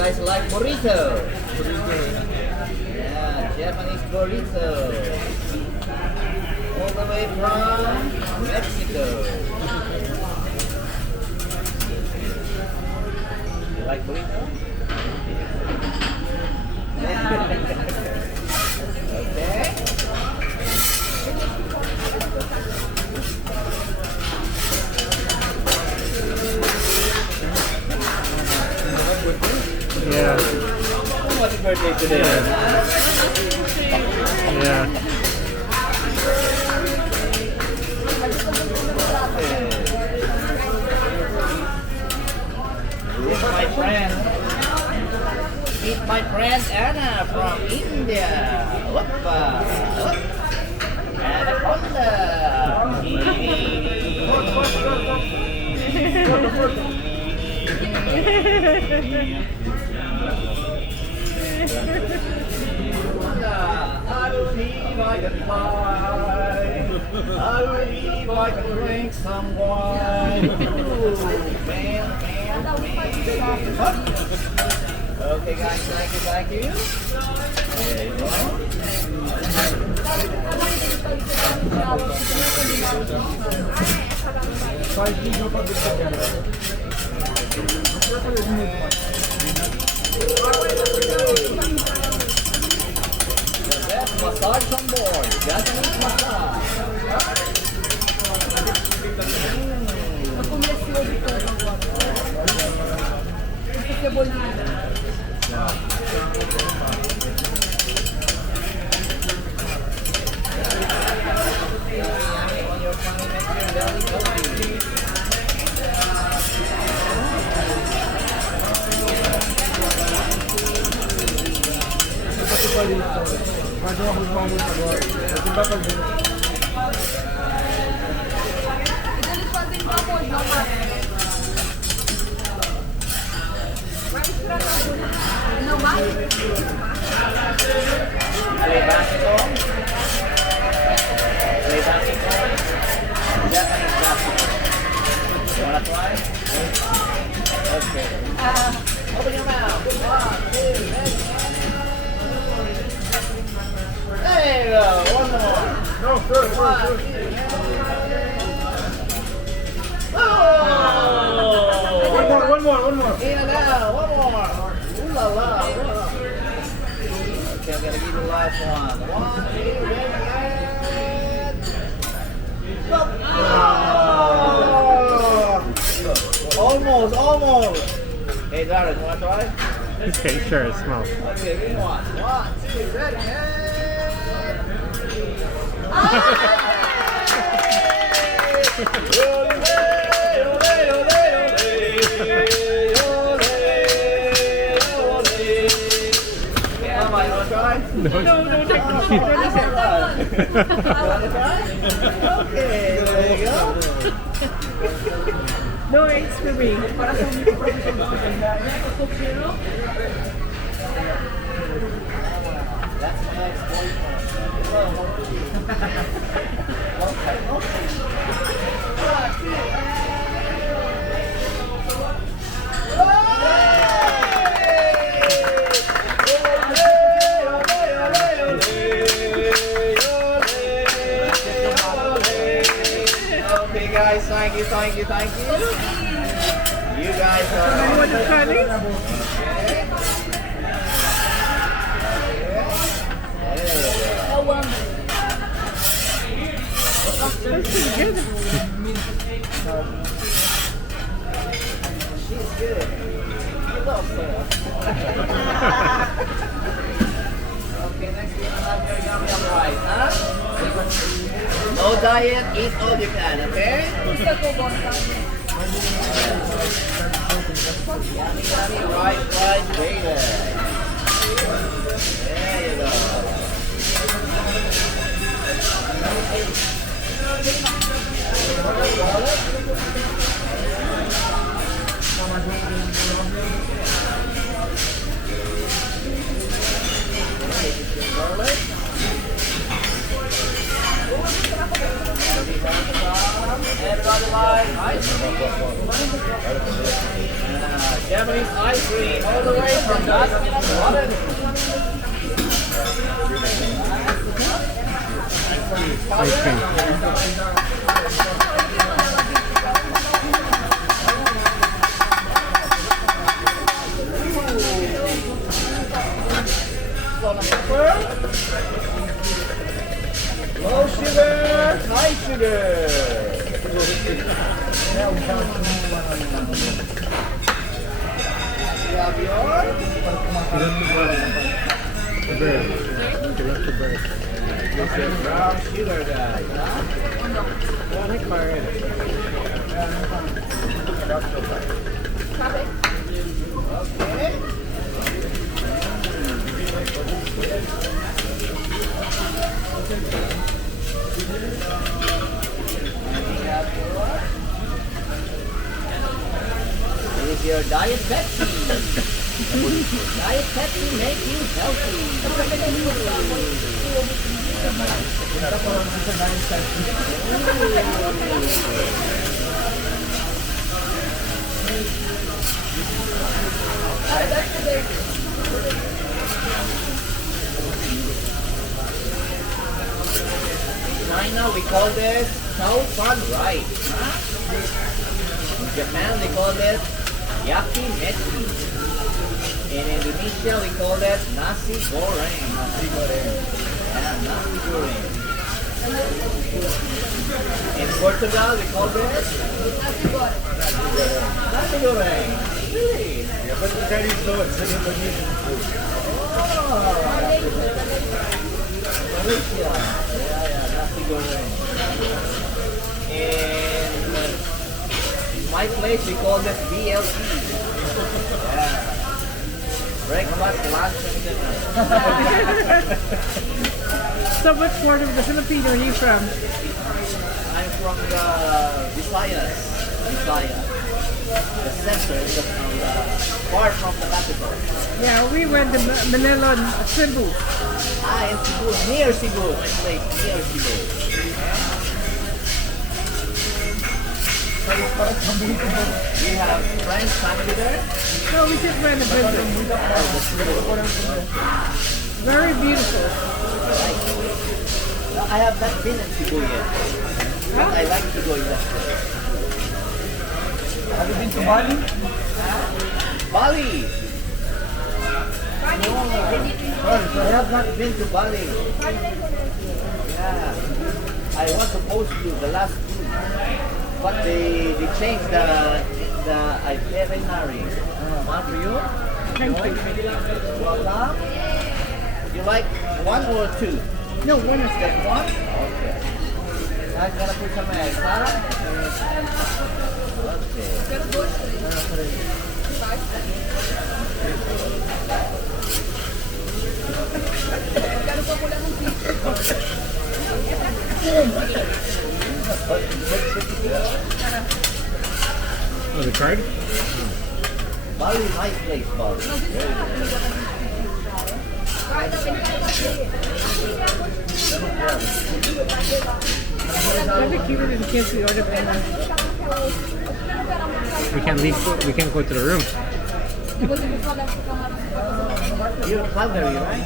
guys like burrito? Yeah, Japanese burrito. All the way from Mexico. You like burrito? Okay. Yeah. What's your birthday today? Yeah. This is my friend. Meet my friend Anna from India. Whoopa. Anaconda. I believe I can fly. I believe I can drink some wine. Ooh, man. Okay, guys, thank you. There you go. The best massage on board. Japanese massage. Play basketball. Japanese basketball. You wanna try? Okay. Open your mouth. 1, 2, ready. There you go. One more. No, first. Oh! One more. In and out. One more. Ooh la la. Okay, I'm gonna give you the last one. 1, 2, ready, and... Stop. Oh! Almost. Hey, Darren, you wanna try? Okay, sure, it smells. Okay, give me one. 1, 2, ready, and... No, take the Okay, there you go. No, it's for me. That's my Okay, guys, thank you. You guys are. You want to try this? That's pretty good. She's good. You love her. Okay, next week I'll have your yum rice, huh? No diet, eat all you can, okay? Yummy, rice, baby. There you go. Everybody like ice cream? Japanese ice cream all the way from Boston. Ice cream. Low sugar, high sugar. You have yours? The bird. He left the bird. This is brown sugar, guys. Huh? Okay. Is your Diet Pepsi? Diet Pepsi make you healthy. China we call this chow fan rice. Huh? In Japan we call this yaki mechi. In Indonesia we call that nasi goreng. Nasi goreng. Yeah, nasi goreng. In Portugal we call this nasi goreng. Nasi goreng. Really? Yeah, but the Chinese know it's an Indonesian food. Malaysia. Yeah, nasi goreng. In my place we call this BLT. Yeah. Breakfast, lunch, and dinner. So which part of the Philippines are you from? I'm from the Visayas. Visayas. The center is far from the capital. Yeah, we went to Manila and Cebu. In Cebu, near Cebu. My place, near Cebu. We have friends, family there. No, we just went to visit. Very beautiful. I have not been in Cebu yet. But I like to go in that place. Have you been to Bali? Bali! I have not been to Bali. Yeah. I was supposed to the last two. But they changed the itinerary. One for you? Thank you. Welcome. You like one or two? No, one is Just one? Okay. I'm gonna put some eggs, huh? Oh, the card? Bali, nice place, Bali. Very good. Very cute little kids we ordered from. We can't leave. We can't go to the room. You're Calgary, right?